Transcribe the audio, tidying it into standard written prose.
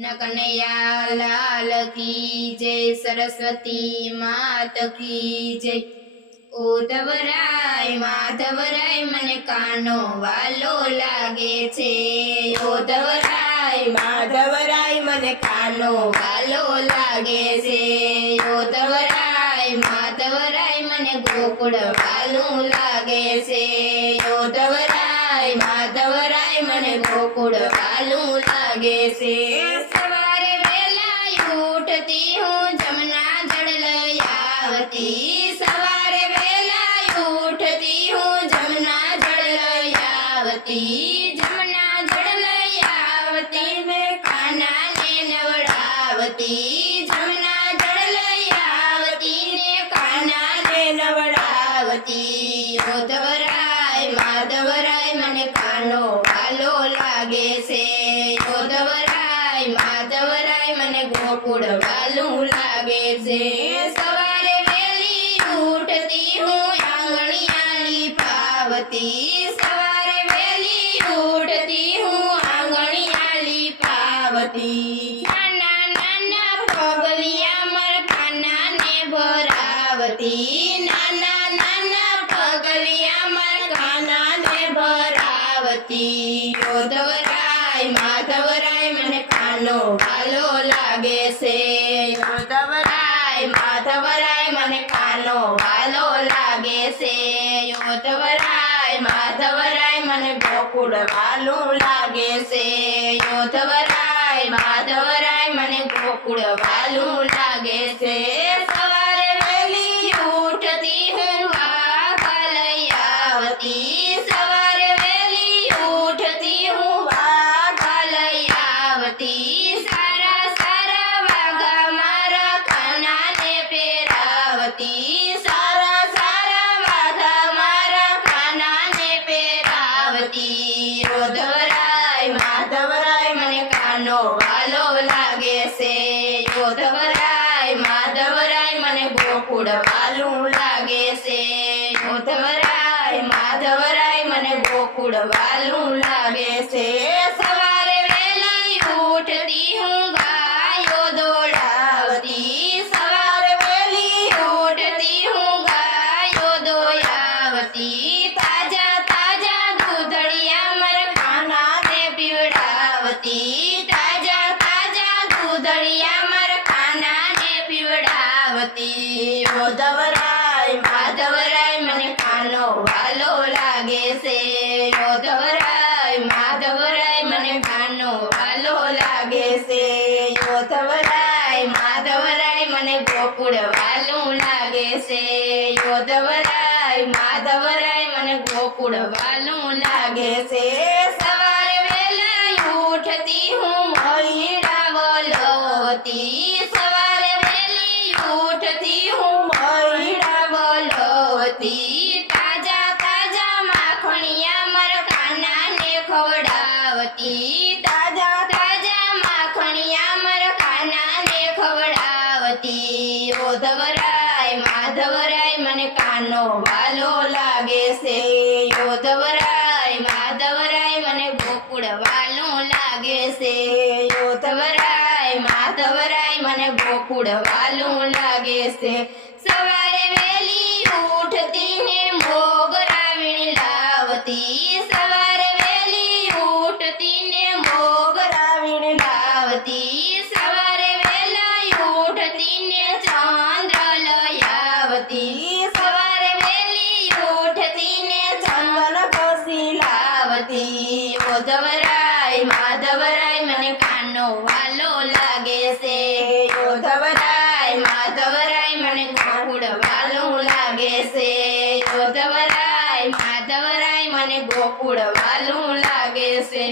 न कन्हैया लाल की जय, सरस्वती मात की जय। उद्धवराय माधवराय મને કાનો વાલો લાગે છે। ઉद्धવરાય માધવરાય મને કાનો વાલો લાગે છે। ઉद्धવરાય માધવરાય મને ગોકુળ વાલું લાગે છે। ઉद्धવરાય માધવરાય મને ગોકુળ વાલું લાગે છે। સવારે વહેલા ઉઠતી હું જમના જળ લઈ આવતી। સવારે વહેલા ઉઠતી હું જમના જળ લઈ આવતી। જમના જળ લઈ આવતી મેં કાનાને નવડાવતી। જમના જળ લઈ આવતી ને કાનાને નવડાવતી। ઉद्धવરાય માધવરાય મને કાનો વાલો લાગે છે। ઉद्धવરાય માધવરાય મને ગોકુળ વાલું લાગે છે। સવારે વહેલી ઉઠતી હું આંગણિયાની પાવતી। સવારે વહેલી ઉઠતી હું આંગણિયાની પાવતી। નાના નાના પગલિયા મારા કાનાને ભરાવતી। નાના નાના પગલિયા મારા કાનાને ભરાવતી। ઉद्धવરાય માધવરાય મને કાનો વાલો લાગે છે। ઉद्धવરાય માધવરાય મને કાનો વાલો લાગે છે। ઉद्धવરાય માધવરાય મને ગોકુળ વાલું લાગે છે। ઉद्धવરાય માધવરાય મને ગોકુળ વાલું લાગે છે। સવારે વહેલી ઉઠતી હું વાઘા લઈ આવતી। સવારે વહેલી ઉઠતી હું વાઘા લઈ આવતી। સારા સારા વાઘા મારા કાનાને પહેરાવતી। સારા સારા વાઘા મારા કાનાને પહેરાવતી। ઉद्धવરાય માધવરાય મને કાનો વાલો લાગે છે। ઉद्धવરાય માધવરાય મને ગોકુળ વાલું લાગે છે। ઉद्धવરાય માધવરાય મને ગોકુળ વાલું લાગે છે। સવારે વહેલા ઉઠતી હું ગાયો દોડાવતી। સવારે વહેલી ઉઠતી હું ગાયો દોડાવતી। તાજા તાજા દૂધડિયા મારા કાનાને પીવડાવતી। તાજા તાજા દૂધડિયા મારા કાનાને પીવડાવતી। ઉद्धવરાય માધવરાય મને કાનો વાલો લાગે છે। ઉद्धવરાય માધવરાય મને કાનો વાલો લાગે છે। ઉद्धવરાય માધવરાય મને ગોકુળ વાલું લાગે છે। ઉद्धવરાય માધવરાય મને ગોકુળ વાલું લાગે છે। સવારે વહેલા ઉઠતી હું મહીડા વલોવતી। સવારે વહેલી ઉઠતી હું મહીડા વલોવતી। તાજા તાજા માખણિયા મારા કાનાને ખવડાવતી। તાજા તાજા માખણિયા મારા કાનાને ખવડાવતી। ઉद्धવરાય માધવરાય મને કાનો વાલો લાગે છે। ઉद्धવરાય માધવરાય મને ગોકુળ વાલું લાગે છે। ઉद्धવરાય માધવરાય મને ગોકુળ વાલું લાગે છે। સવારે વહેલી ઉઠતી ને મોગરા વીણી લાવતી। સવારે વહેલી ઉઠતી ને મોગરા વીણી લાવતી। સવારે વહેલા ઉઠતી ને ચંદ્ર લઈ આવતી। સવારે વહેલી ઉઠતી ને ચંદન ઘસી લાવતી। ઉद्धવરાય માધવરાય મને કાનો વાલો લાગે છે। ઉद्धવરાય માધવરાય મને ગોકુળ વાલું લાગે છે। ઉद्धવરાય માધવરાય મને ગોકુળ વાલું લાગે છે।